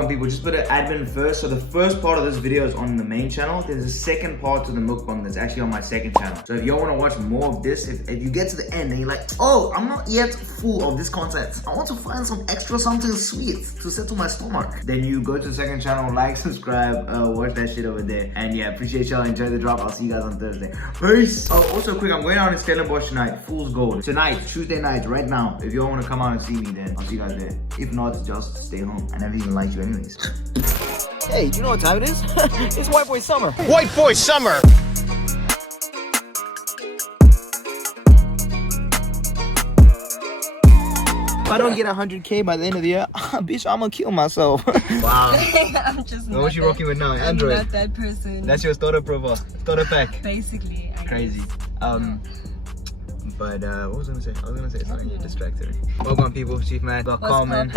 Welcome people, just put an admin first. So the first part of this video is on the main channel. There's a second part to the mukbang that's actually on my second channel. So if y'all want to watch more of this, if you get to the end and you're like, oh, I'm not yet full of this content, I want to find some extra something sweet to settle my stomach, then you go to the second channel, like, subscribe, watch that shit over there. And yeah, appreciate y'all, enjoy the drop. I'll see you guys on Thursday. Peace. Oh, also quick, I'm going out in Stellenbosch tonight, Fool's Gold. Tonight, Tuesday night, right now. If y'all want to come out and see me, then I'll see you guys there. If not, just stay home. I never even like you anyways. Hey, do you know what time it is? It's White Boy Summer. White Boy Summer! If I don't get 100K by the end of the year, bitch, I'm gonna kill myself. Wow. I'm just not What you rocking with now? I'm Android? not that person. That's your starter profile, starter pack. Basically. I Crazy. guess. But what was I gonna say? I was gonna say something, you distracted me. Welcome people, chiefmatt. Got Carmen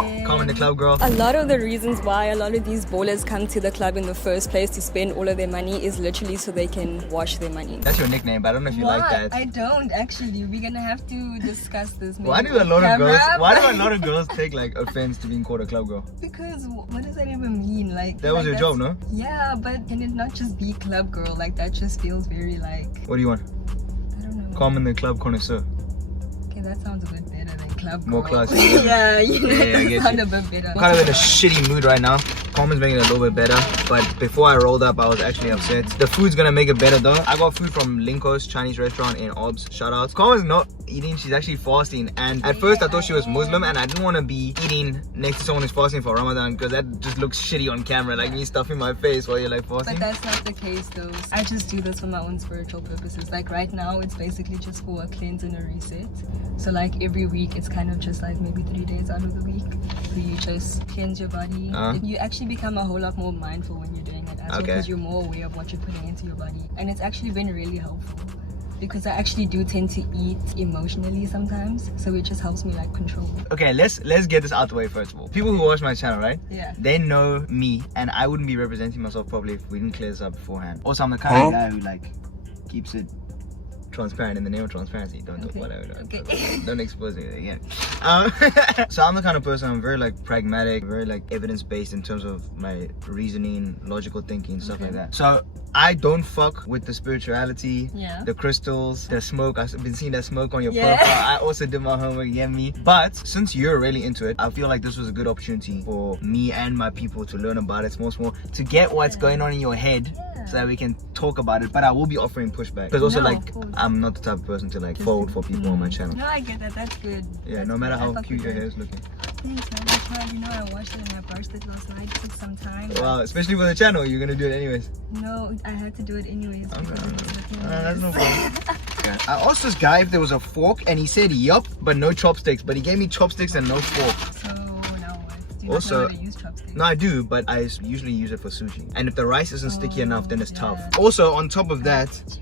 the club girl. A lot of the reasons why a lot of these ballers come to the club in the first place to spend all of their money is literally so they can wash their money. That's your nickname, but I don't know if you like that. I don't actually. We're gonna have to discuss this. Why do a lot of girls take like offense to being called a club girl? Because what does that even mean? Like That was your job, no? Yeah, but can it not just be club girl? Like that just feels very like. What do you want? I don't know. Carmen the club connoisseur. Okay, that sounds a bit better than club girl. More classy. Yeah, you know, Yeah, I get sound you. a bit better. I'm kind of in a shitty mood right now. Carmen's making it a little bit better, but before I rolled up, I was actually upset. The food's gonna make it better though. I got food from Linko's Chinese restaurant in Obs. Shout out. Carmen's not eating, she's actually fasting. And at first I thought she was Muslim and I didn't want to be eating next to someone who's fasting for Ramadan because that just looks shitty on camera, like me stuffing my face while you're like fasting. But that's not the case though. I just do this for my own spiritual purposes. Like right now, it's basically just for a cleanse and a reset. So like every week, it's kind of just like maybe 3 days out of the week where you just cleanse your body. You actually become a whole lot more mindful when you're doing it as well because you're more aware of what you're putting into your body. And it's actually been really helpful because I actually do tend to eat emotionally sometimes. So it just helps me like control. Okay, let's get this out the way first of all. People who watch my channel, right? Yeah. They know me and I wouldn't be representing myself properly if we didn't clear this up beforehand. Also, I'm the kind of guy who like keeps it transparent in the name of transparency. Don't talk whatever. Don't expose me again. So I'm the kind of person, I'm very like pragmatic, very like evidence-based in terms of my reasoning, logical thinking, stuff like that. So I don't fuck with the spirituality, the crystals, the smoke. I've been seeing that smoke on your profile. I also did my homework, you get me? But since you're really into it, I feel like this was a good opportunity for me and my people to learn about it small, to get what's going on in your head so that we can talk about it. But I will be offering pushback because also I'm not the type of person to like fold for people on my channel. No, I get that. That's good. Yeah, that's no matter good. how cute your hair is looking. Thanks, man. I tried. You know, I washed it and I brushed it last night. It took some time. Wow, especially for the channel, you're gonna do it anyways. No, I had to do it anyways. That's no problem. I asked this guy if there was a fork and he said yup, but no chopsticks. But he gave me chopsticks and no fork. So now what? Do you Also, not know how to use chopsticks? No, I do, but I usually use it for sushi. And if the rice isn't sticky enough, then it's tough. Also, on top of that,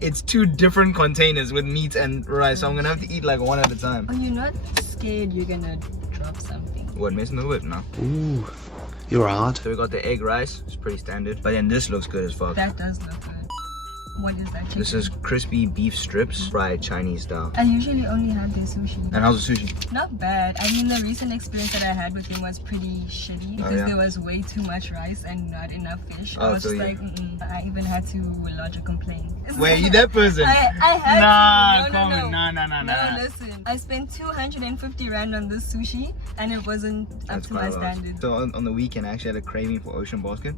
it's 2 different containers with meat and rice, so I'm gonna have to eat like one at a time. Are you not scared you're gonna drop something? What, messing the whip now? Ooh, you're hard. So we got the egg rice, it's pretty standard. But then this looks good as fuck. That does look good. What is that? This is crispy beef strips, fried Chinese style. I usually only have their sushi. And how's the sushi? Not bad. I mean, the recent experience that I had with him was pretty shitty because there was way too much rice and not enough fish. I was just like, I even had to lodge a complaint. Wait, you that person? I had to. Nah. No, listen. I spent 250 rand on this sushi and it wasn't up to my standard. So on the weekend, I actually had a craving for Ocean Basket.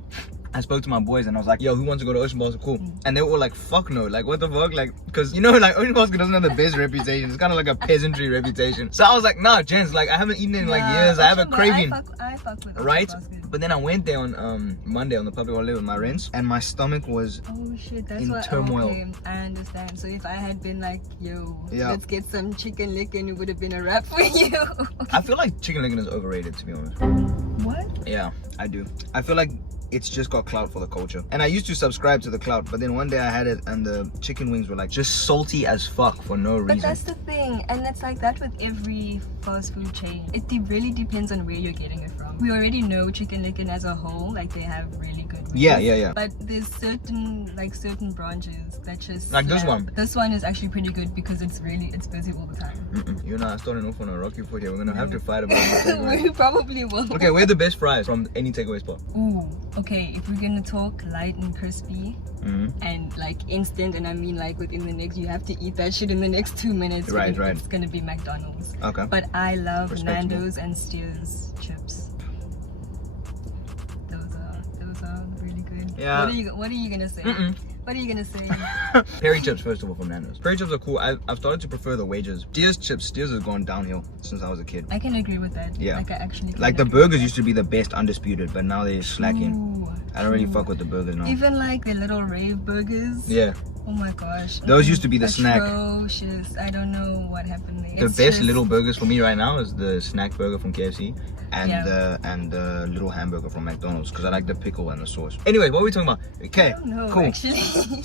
I spoke to my boys and I was like, yo, who wants to go to Ocean Basket? Cool. And they were all like, fuck no, like what the fuck? Like, because you know, like Ocean Basket doesn't have the best reputation. It's kind of like a peasantry reputation. So I was like, nah, gents, like I haven't eaten in like years. I have a craving. I fuck with right? Basket. But then I went there on Monday on the public holiday with my rents and my stomach was oh shit, that's in what turmoil. Okay, I understand. So if I had been like, yo, let's get some chicken licken, it would have been a wrap for you. I feel like chicken licken is overrated, to be honest. What? Yeah, I do. I feel like it's just got clout for the culture. And I used to subscribe to the clout, but then one day I had it and the chicken wings were like just salty as fuck for no reason. But that's the thing, and it's like that with every fast food chain. It really depends on where you're getting it from. We already know Chicken Licken as a whole, like they have really good wings. Yeah. But there's certain branches that just like this one. This one is actually pretty good because it's busy all the time. You're not starting off on a rocky foot here. We're gonna have to fight about it. We probably will. Okay, where are the best fries from any takeaway spot? Ooh, okay, if we're gonna talk light and crispy and like instant, and I mean like within the next, you have to eat that shit in the next 2 minutes. Right. It's gonna be McDonald's. Okay. But I love Nando's and Steers chips. Those are really good. Yeah. What are you gonna say? What are you gonna say? Peri chips, first of all, from Nando's. Peri chips are cool. I've started to prefer the wedges. Steers has gone downhill since I was a kid. I can agree with that. Yeah. Like I actually like the burgers used to be the best undisputed, but now they're slacking. Ooh, I don't really fuck with the burgers now. even like the little rave burgers. Yeah. Oh my gosh. Those used to be the snack. Atrocious. I don't know what happened there. The It's best just- little burgers for me right now is the snack burger from KFC and Yeah. the little hamburger from McDonald's because I like the pickle and the sauce. Anyway, what are we talking about? Okay, I don't know, cool. actually.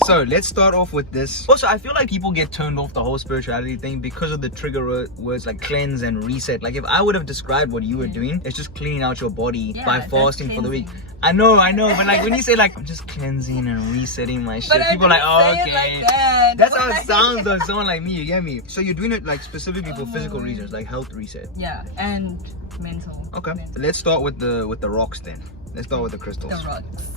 So let's start off with this. Also, I feel like people get turned off the whole spirituality thing because of the trigger words like cleanse and reset. Like if I would have described what you were doing, it's just cleaning out your body Yeah, by that's fasting for the week. cleansing. I know, but like when you say like I'm just cleansing and resetting my shit, But I people are like, didn't oh, say it okay. like that. That's how it Why? sounds though, someone like me, you get me? So you're doing it like specifically for physical Oh. reasons, like health reset. Yeah, and mental. Okay. Mental. Let's start with the rocks then. Let's start with the crystals. The rocks.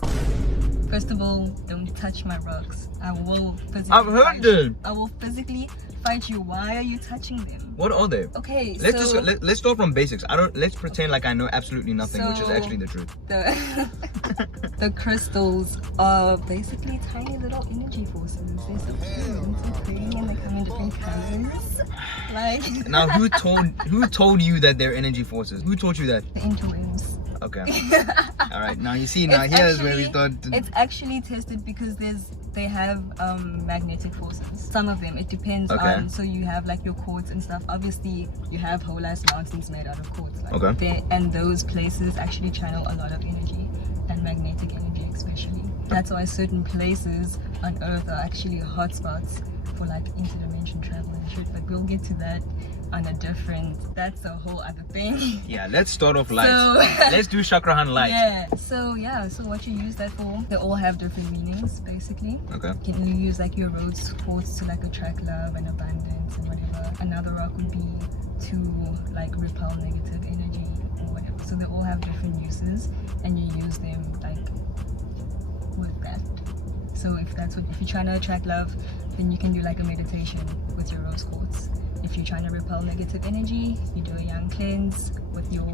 First of all, don't touch my rocks. I will physically I've heard fight you. them. I will physically fight you. Why are you touching them? What are they? Okay, Let's so let's start from basics. Let's pretend like I know absolutely nothing, which is So- actually the truth. the crystals are basically tiny little energy forces. They're so cute, so pretty, and they come in different colors. Like Now who told you that they're energy forces? Who taught you that? the interwebs. Okay. All right. Now you see. Now It's here's where we actually- start. It's actually tested because they have magnetic forces. Some of them, it depends Okay. on. So you have like your quartz and stuff. Obviously, you have whole ass mountains made out of quartz. Like Okay. And those places actually channel a lot of energy, and magnetic energy especially. That's why certain places on Earth are actually hotspots for like interdimension travel and shit. But we'll get to that on a different. That's a whole other thing. Yeah. Let's start off light. So- Let's do chakra hunt light. Yeah. So what you use that for? They all have different meanings, basically. Okay. Can you use like your rose quartz to like attract love and abundance and whatever? Another rock would be to like repel negative energy or whatever. So they all have different uses, and you use them like with that. So if you're trying to attract love, then you can do like a meditation with your rose quartz. If you're trying to repel negative energy, you do a yang cleanse with your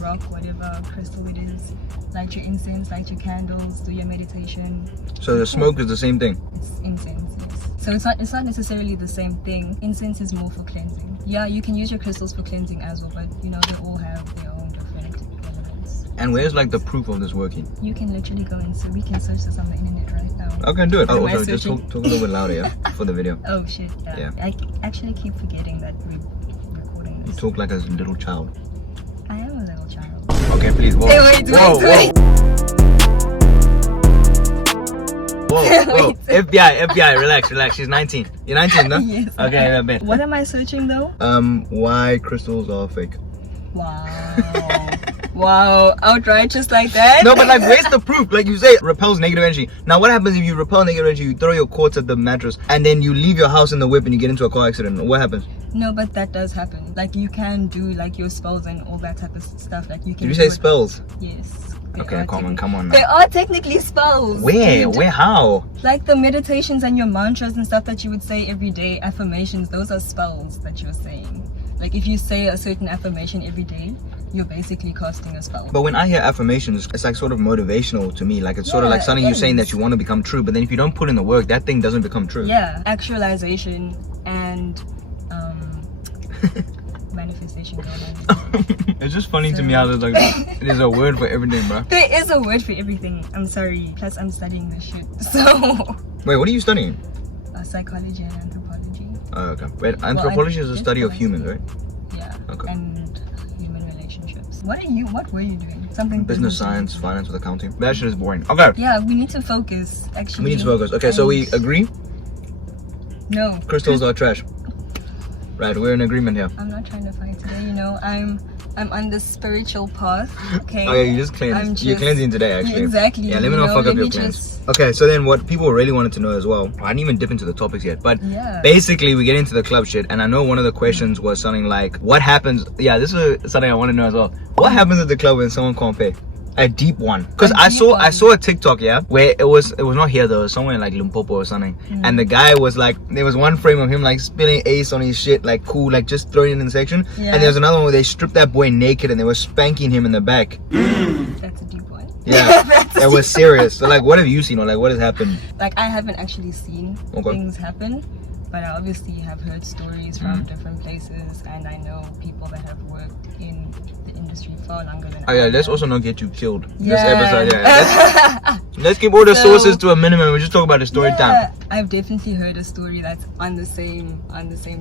rock, whatever crystal it is. Light your incense, light your candles, do your meditation. So the smoke is the same thing. It's incense, yes. So it's not necessarily the same thing. Incense is more for cleansing. Yeah, you can use your crystals for cleansing as well, but you know they all have their own different elements. And where's like the proof of this working? You can literally go in, so we can search this on the internet right now. Okay, do it. Am Oh, I sorry, just searching? talk a little bit louder, yeah, for the video. Oh shit, Yeah. I actually keep forgetting that we're recording You this. talk like a little child. I am a little child. Okay, please. Whoa. Hey, wait. Whoa. FBI, relax. She's 19. You're 19, no? Yes. Okay, I bet. What am I searching though? Why crystals are fake? Wow. Wow, outright just like that? No, but like, where's the proof? Like you say, it repels negative energy. Now, what happens if you repel negative energy? You throw your quartz at the mattress, and then you leave your house in the whip, and you get into a car accident. What happens? No, but that does happen. Like you can do like your spells and all that type of stuff. Like you can. Did you do say it- spells? Yes. They Okay, are come techni- on They now. are technically spells. Where? dude. Where? How? Like the meditations and your mantras and stuff that you would say every day, affirmations, those are spells that you're saying. Like if you say a certain affirmation every day, you're basically casting a spell. But when I hear affirmations, it's like sort of motivational to me. Like it's sort of Yeah, like something it you're saying is. that you want to become true. But then if you don't put in the work, that thing doesn't become true. Yeah, actualization and manifestation go hand in hand. It's just funny to me how there's like there's a word for everything, bro. There is a word for everything. I'm sorry. Plus, I'm studying this shit. So, Wait, what are you studying? psychology and anthropology. Oh, okay. Wait, anthropology is a study of humans, right? Yeah. Okay. And human relationships. What were you doing? Something business science, finance with accounting. That shit is boring. Okay. Yeah, we need to focus. Actually, We need to focus. Okay, so we agree. No. Crystals are trash. Right, we're in agreement here. I'm not trying to fight today. You know, I'm on the spiritual path. Okay. Oh yeah, you just cleansed. You're cleansing today, actually. Yeah, exactly. Yeah, let me not fuck up your plans. Okay, so then what people really wanted to know as well, I didn't even dip into the topics yet, but basically we get into the club shit, and I know one of the questions was something like, what happens, this is something I want to know as well. What happens at the club when someone can't pay? A deep one, because I saw a TikTok where it was not here though, somewhere in like Limpopo or something, and the guy was like, there was one frame of him like spilling ace on his shit, like cool, like just throwing it in the section, and there was another one where they stripped that boy naked and they were spanking him in the back. That's a deep one. Yeah, it was serious. So like, what have you seen, or like what has happened? Like, I haven't actually seen things happen, but I obviously have heard stories from different places, and I know people that have worked in the industry far longer than I let's also not get you killed this episode. Let's keep all the sources to a minimum. We just talk about the story time. I've definitely heard a story that's on the same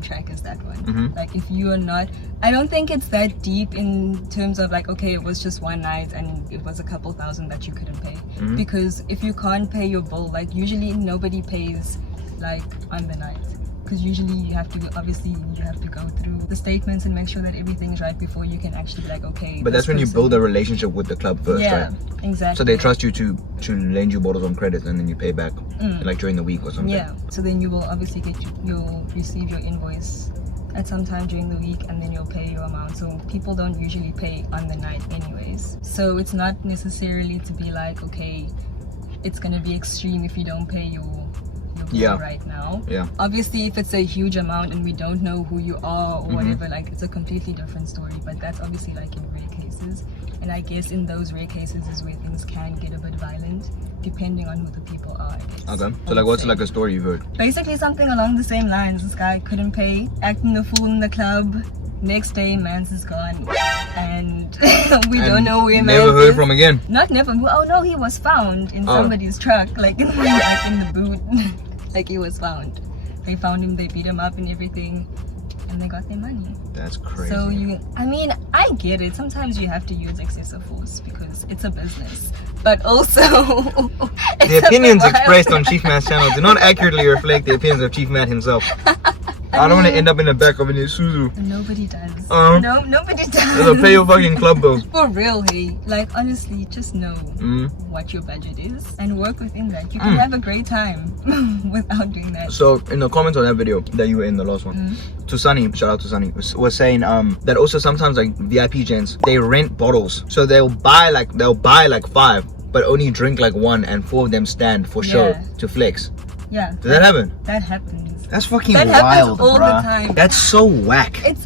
track as that one. Like, if you are not, I don't think it's that deep in terms of like, okay, it was just one night and it was a couple thousand that you couldn't pay, because if you can't pay your bill, like usually nobody pays like on the night, because usually you have to go through the statements and make sure that everything's right before you can actually be like, okay. But that's when you build a relationship with the club first, right? Exactly. So they trust you to lend you bottles on credit, and then you pay back like during the week or something. Yeah. So then you will obviously you'll receive your invoice at some time during the week, and then you'll pay your amount. So people don't usually pay on the night anyways. So it's not necessarily to be like, okay, it's gonna be extreme if you don't pay your bill right now. Obviously, if it's a huge amount and we don't know who you are or whatever, like, it's a completely different story. But that's obviously like in rare cases, and I guess in those rare cases is where things can get a bit violent, depending on who the people are, I guess. Okay, so like, what's like a story you've heard? Basically something along the same lines. This guy couldn't pay, acting the fool in the club. Next day, Mans is gone, and we don't know where Mans is. Never heard from again. Not never. Oh no, he was found in somebody's truck, like in the boot. Like, he was found. They found him, they beat him up and everything, and they got their money. That's crazy. So I get it. Sometimes you have to use excessive force because it's a business, but also the opinions expressed on Chief Matt's channel do not accurately reflect the opinions of Chief Matt himself. I don't want to end up in the back of an Isuzu. Nobody does. No, nobody does. They'll pay your fucking club bills. For real, hey. Like, honestly, just know what your budget is and work within that. You can have a great time without doing that. So, in the comments on that video that you were in, the last one, to Sunny, shout out to Sunny, was saying that also sometimes like VIP gents, they rent bottles. So they'll buy like 5, but only drink like 1, and 4 of them stand for show to flex. Yeah. Does that happen? That happens. That's fucking wild, happens all the time. That's so whack. It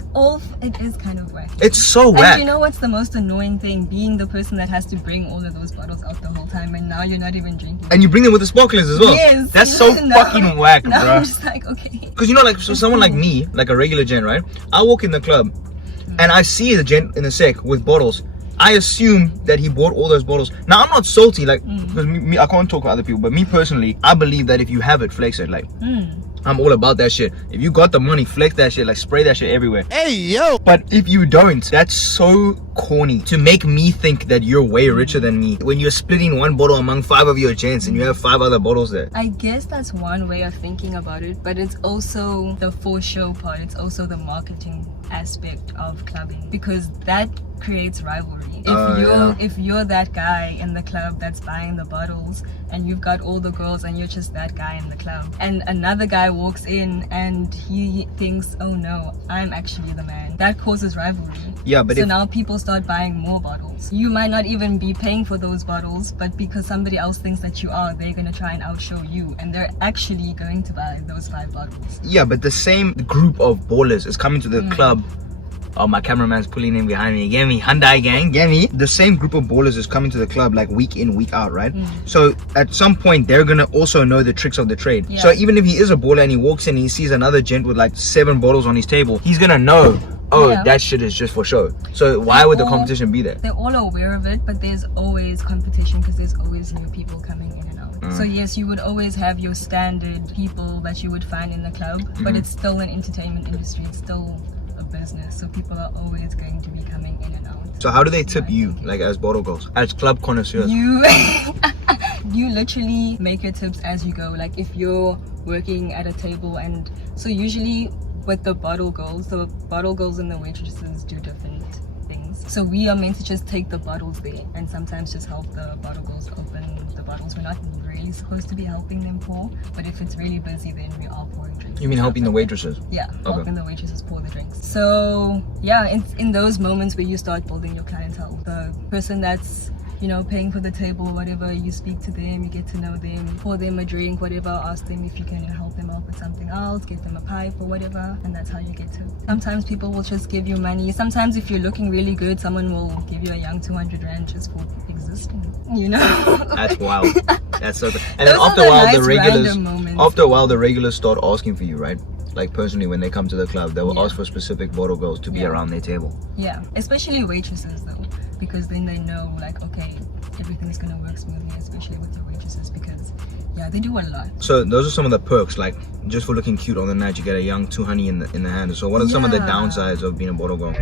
is kind of whack. It's so whack. And you know what's the most annoying thing? Being the person that has to bring all of those bottles out the whole time, and now you're not even drinking. And you bring them with the sparklers as well. Yes. That's so fucking whack, bro. I'm just like, okay. Because you know, like, so someone like me, like a regular gent, right? I walk in the club, and I see a gent in the sec with bottles. I assume that he bought all those bottles. Now, I'm not salty, like, because me, I can't talk to other people, but me personally, I believe that if you have it, flex it, like. I'm all about that shit. If you got the money, flex that shit, like spray that shit everywhere. Hey, yo! But if you don't, that's so corny to make me think that you're way richer than me when you're splitting 1 bottle among 5 of your gents and you have 5 other bottles there. I guess that's one way of thinking about it, but it's also the for show part. It's also the marketing aspect of clubbing, because that creates rivalry. If you're that guy in the club that's buying the bottles, and you've got all the girls and you're just that guy in the club, and another guy walks in and he thinks, oh no, I'm actually the man, that causes rivalry. Yeah, but so now people start buying more bottles. You might not even be paying for those bottles, but because somebody else thinks that you are, they're gonna try and outshow you, and they're actually going to buy those 5 bottles. Yeah, but the same group of ballers is coming to the club. Oh, my cameraman's pulling in behind me. Get me, Hyundai gang, get me. The same group of ballers is coming to the club like week in, week out, right? So at some point, they're gonna also know the tricks of the trade. So even if he is a baller and he walks in and he sees another gent with like 7 bottles on his table, he's gonna know, oh, that shit is just for show. So why would the competition be there? They're all aware of it, but there's always competition because there's always new people coming in and out. So yes, you would always have your standard people that you would find in the club, but it's still an entertainment industry. It's still business, so people are always going to be coming in and out. So how do they tip you, like as bottle girls, as club connoisseurs? You literally make your tips as you go. Like if you're working at a table, and so usually with the bottle girls and the waitresses do different things. So we are meant to just take the bottles there and sometimes just help the bottle girls open the bottles. We're not really supposed to be helping them pour, but if it's really busy, then we are pouring drinks. You mean helping the waitresses? Yeah, Okay. helping the waitresses pour the drinks. So yeah, in those moments where you start building your clientele, the person that's, you know, paying for the table or whatever, you speak to them, you get to know them, pour them a drink, whatever, ask them if you can help them out with something else, give them a pipe or whatever, and that's how you get to. Sometimes people will just give you money. Sometimes if you're looking really good, someone will give you a young 200 rand just for existing, you know. That's wild. That's so. And then Those after are a the while, nice the regulars. random moments. After a while, the regulars start asking for you, right? Like personally, when they come to the club, they will Yeah. ask for specific bottle girls to be Yeah. around their table. Yeah, especially waitresses though, because then they know like, okay, everything's gonna work smoothly, especially with your waitresses, because yeah, they do a lot. So those are some of the perks, like just for looking cute on the night, you get a young 200 in the hand. So what are some of the Yeah. downsides of being a bottle girl?